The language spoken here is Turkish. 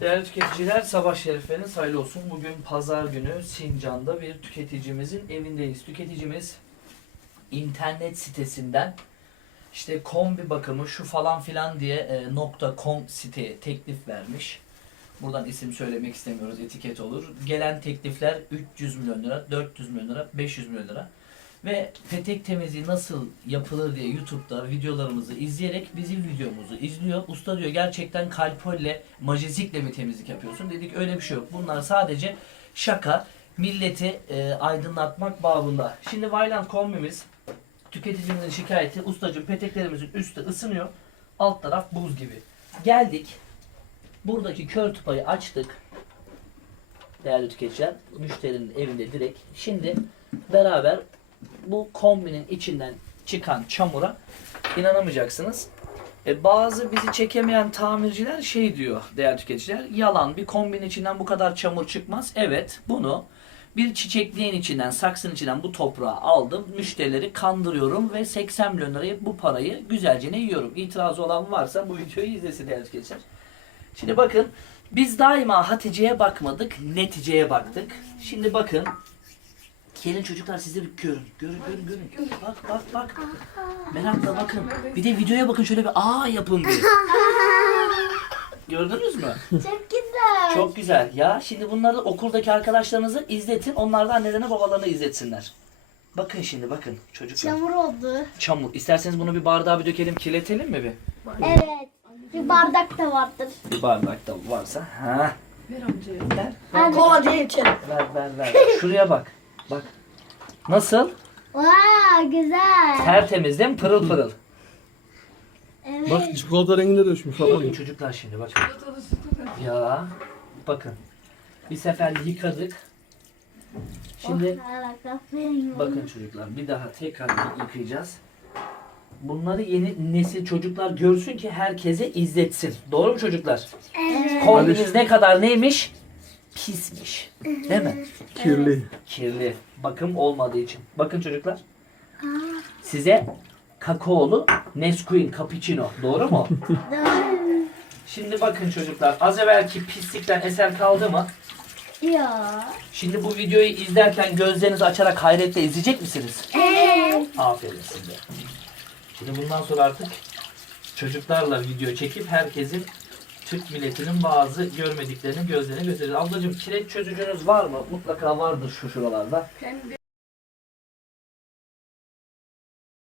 Değerli tüketiciler, sabah şerifleriniz hayırlı olsun. Bugün pazar günü Sincan'da bir tüketicimizin evindeyiz. Tüketicimiz internet sitesinden işte kombi bakımı şu falan filan diye e, .com siteye teklif vermiş. Buradan isim söylemek istemiyoruz, etiket olur. Gelen teklifler 300 milyon lira, 400 milyon lira, 500 milyon lira. Ve petek temizliği nasıl yapılır diye YouTube'da videolarımızı izleyerek bizim videomuzu izliyor. Usta diyor gerçekten kalpolle, majezikle mi temizlik yapıyorsun? Dedik öyle bir şey yok. Bunlar sadece şaka. Milleti e, aydınlatmak babında. Şimdi Vayland kombimiz tüketicimizin şikayeti ustacım peteklerimizin üstü ısınıyor. Alt taraf buz gibi. Geldik. Buradaki kör tupayı açtık. Değerli tüketiciler. Müşterinin evinde direkt. Şimdi beraber bu kombinin içinden çıkan çamura inanamayacaksınız. E, bazı bizi çekemeyen tamirciler şey diyor değerli tüketiciler. Yalan bir kombinin içinden bu kadar çamur çıkmaz. Evet bunu bir çiçekliğin içinden, saksının içinden bu toprağı aldım. Müşterileri kandırıyorum ve 80 milyon lirayı bu parayı güzelce ne yiyorum. İtirazı olan varsa bu videoyu izlesin değerli tüketiciler. Şimdi bakın biz daima Hatice'ye bakmadık, neticeye baktık. Şimdi bakın Gelin çocuklar siz de bir görün. Görün görün görün. Bak bak bak. Merakla bakın. Bir de videoya bakın şöyle bir aa yapın bir. Gördünüz mü? Çok güzel. Çok güzel. Ya şimdi bunları okuldaki arkadaşlarınızı izletin. Onlar da annelerine babalarına izletsinler. Bakın şimdi bakın çocuklar. Çamur oldu. Çamur. İsterseniz bunu bir bardağa bir dökelim, kirletelim mi bir? Evet. Bir bardak da vardır. Bir bardak da varsa. Ha. Ver amcaya. Ver, Hadi. Kovaca içelim. ver, ver, ver. Şuraya bak. Bak. Nasıl? Vaa güzel. Tertemiz değil mi? Pırıl pırıl. Evet. Bak çikolata rengine dönüşmüş Bakın falan. çocuklar şimdi bakın. Ya bakın. Bir sefer yıkadık. Şimdi bakın çocuklar bir daha tekrar yıkayacağız. Bunları yeni nesil çocuklar görsün ki herkese izletsin. Doğru mu çocuklar? Evet. Kombiniz ne kadar neymiş? Pismiş. Değil mi? Kirli. Kirli. Bakım olmadığı için. Bakın çocuklar. Size kakaolu Nesquik cappuccino. Doğru mu? Doğru. Şimdi bakın çocuklar. Az evvelki pislikten eser kaldı mı? Ya. Şimdi bu videoyu izlerken gözlerinizi açarak hayretle izleyecek misiniz? Evet. Aferin size. Şimdi bundan sonra artık çocuklarla video çekip herkesin Türk milletinin bazı görmediklerini gözlerine göstereceğiz. Ablacığım kireç çözücünüz var mı? Mutlaka vardır şu şuralarda. Kendi